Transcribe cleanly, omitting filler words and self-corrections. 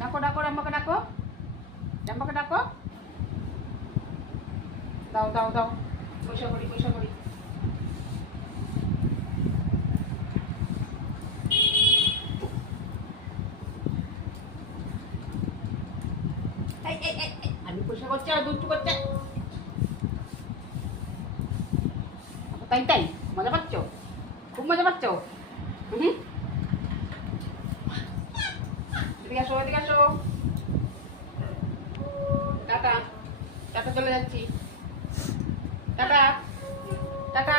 ডাকো ডাকো রাম্বাকে ডাকো, রাম্বাকে ডাকো। দাও দাও দাও, পয়সা করি পয়সা করি। আমি পয়সা করছি আর দুষ্টু করছে। তাই তাই মজা পাচ্ছ, খুব মজা পাচ্ছ। এদিকে আসো এদিকে আসো। টাটা টাটা, চলে যাচ্ছি। Tata tata.